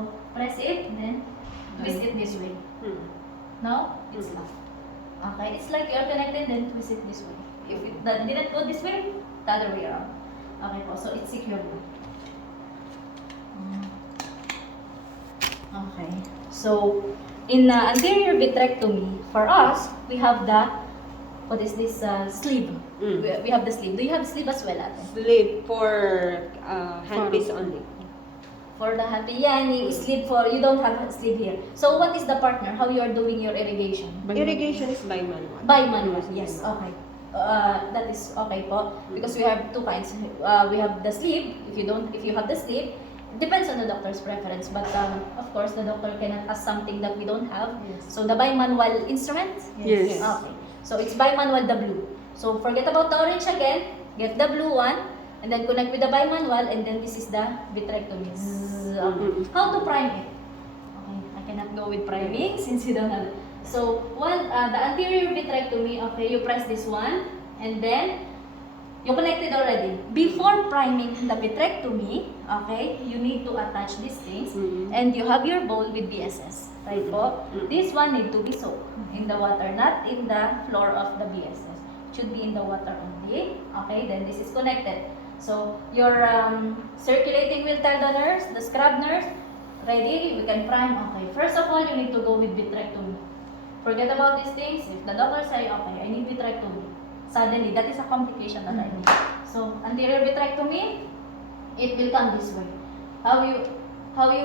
So, press it, then twist it this way. No? It's locked. Okay, it's like you're connected, then twist it this way. If it didn't go this way, the other way around. Okay po, so it's secure now. Okay, so in anterior vitrectomy, for us, we have the, what is this, sleeve. We have the sleeve. Do you have sleeve as well, ate? Sleeve for handpiece only. For the happy, yeah, and sleeve for, you don't have a sleeve here. So what is the partner? How you are doing your irrigation? Irrigation is by manual. By manual, yes, okay. That is okay po, because we have two kinds. We have the sleeve. If you have the sleeve, it depends on the doctor's preference. But of course, the doctor cannot ask something that we don't have. Yes. So the bi-manual instrument. Yes. Okay. So it's bi-manual the blue. So forget about the orange again. Get the blue one, and then connect with the bi-manual, and then this is the vitrectomy. How to prime it? Okay, I cannot go with priming since you don't have it. So, the anterior vitrectomy, okay, you press this one, and then, you connected already. Before priming the vitrectomy, okay, you need to attach these things, and you have your bowl with BSS, right po? This one need to be soaked in the water, not in the floor of the BSS. It should be in the water only, okay, then this is connected. So, your circulating will tell the nurse, the scrub nurse, ready, we can prime, okay. First of all, you need to go with vitrectomy. Forget about these things. If the doctor say, okay, I need vitrectomy, suddenly, that is a complication already. So, anterior vitrectomy, it will come this way. How you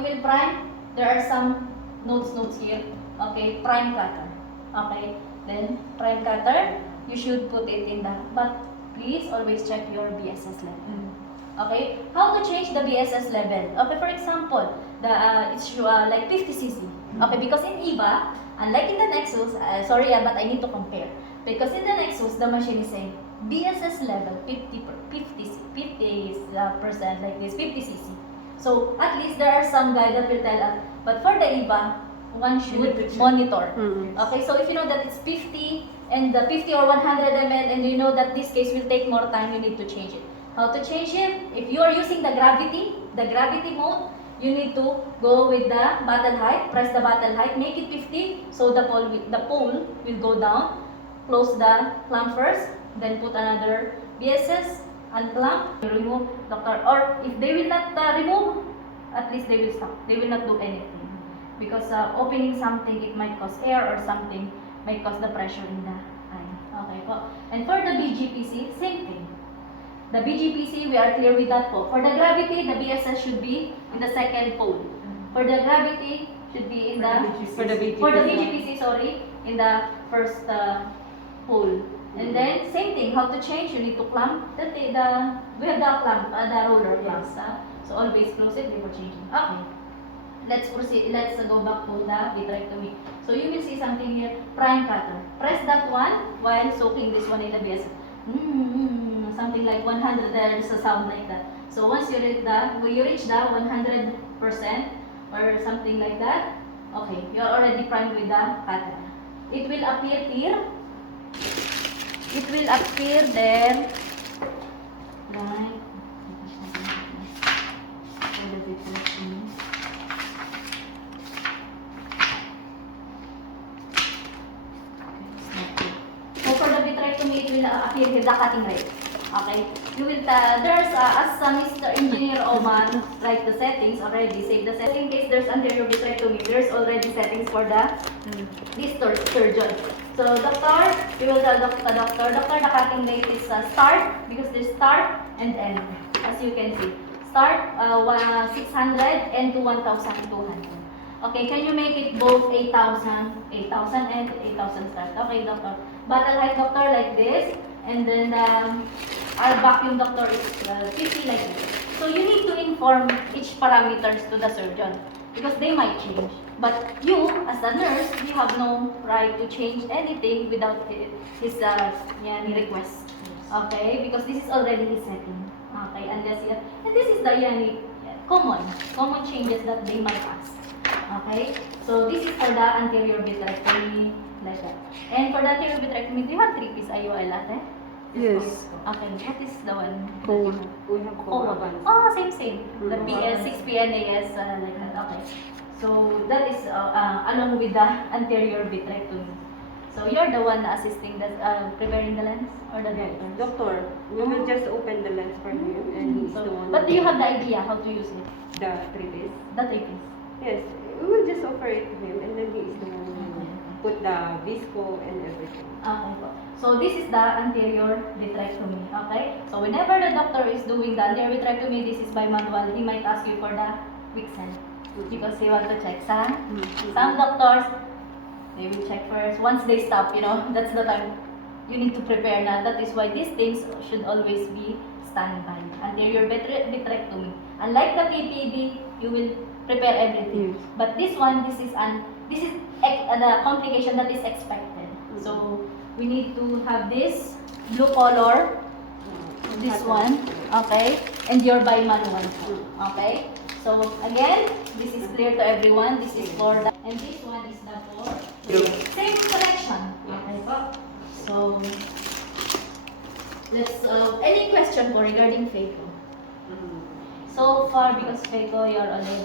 will prime? There are some notes here. Okay, prime cutter. Okay, then prime cutter, you should put it in the, but please always check your BSS level. Okay, how to change the BSS level? Okay, for example, it's like 50 cc. Okay, because in EVA, unlike in the Nexus, sorry, but I need to compare. Because in the Nexus, the machine is saying BSS level 50% like this, 50 cc. So at least there are some guide that will tell us. But for the EVA, one should monitor. Okay, so if you know that it's 50 and the 50 or 100 ml, and you know that this case will take more time, you need to change it. How to change it? If you are using the gravity mode, you need to go with the battle height, press the battle height, make it 50, so the pole will go down. Close the clamp first, then put another BSS, unclamp, remove, doctor. Or if they will not remove, at least they will stop. They will not do anything. Because opening something, it might cause air or something, might cause the pressure in the eye. Okay po. And for the BGPC, same thing. The BGPC, we are clear with that po. For the gravity, the BSS should be in the second pole. For the gravity, should be in For the BGPC, sorry, in the first pole. And then, same thing, how to change, you need to clamp, we have the clamp, the roller clamps. So always close it before changing. Okay. Let's proceed, let's go back to the vitrectomy. So you will see something here, prime cutter. Press that one while soaking this one in the BSS. Something like 100, there's a sound like that. So once you reach the 100% or something like that, okay, you're already primed with the cutter. It will appear here. It will appear there. Right. So for the vitrectomy, it will appear here, the cutting rate. Okay, you will, there's, as Mr. Engineer Oman write the settings already, save the settings. In case there's anterior vitrectomy, there's already settings for this surgeon. So doctor, you will tell the doctor, the cutting rate is start, because there's start and end, as you can see. Start 600 and to 1,200. Okay, can you make it both 8,000 and 8,000 start? Okay, doctor. Battle height, doctor, like this. And then our vacuum doctor is 50 like this. So you need to inform each parameters to the surgeon because they might change. But you, as a nurse, you have no right to change anything without his request. Okay, because this is already his setting. Okay, unless you, and this is the common changes that they might ask. Okay, so this is for the anterior vitrectomy, like that. And for the anterior vitrectomy, do you have 3-piece IOL, ate? Yes. Okay, what is the one? We have Oh, same. The PS, 6 PNAS, like that. Okay. Okay. So that is along with the anterior vitrectomy. So you're the one assisting the preparing the lens or the Yes, doctor? doctor, we will just open the lens for him, and he's the one. But do you have the idea how to use it? the 3 days? The treatment. Yes, we will just offer it to him, and then he is the one who put the visco and everything. Okay po. So this is the anterior vitrectomy. Okay? So whenever the doctor is doing the anterior vitrectomy, this is by manual, he might ask you for the Wixen. Because he want to check some doctors, they will check first. Once they stop, that's the time you need to prepare na. That is why these things should always be standby. Anterior vitrectomy. Unlike the KPD, you will prepare everything. Yes. But this one, this is the complication that is expected. So we need to have this blue color, this one, okay, and your bimanual, okay. So again, this is clear to everyone. This is for the, and this one is the for same collection. Okay po. So let's any question po regarding phaco? So far, because phaco you're already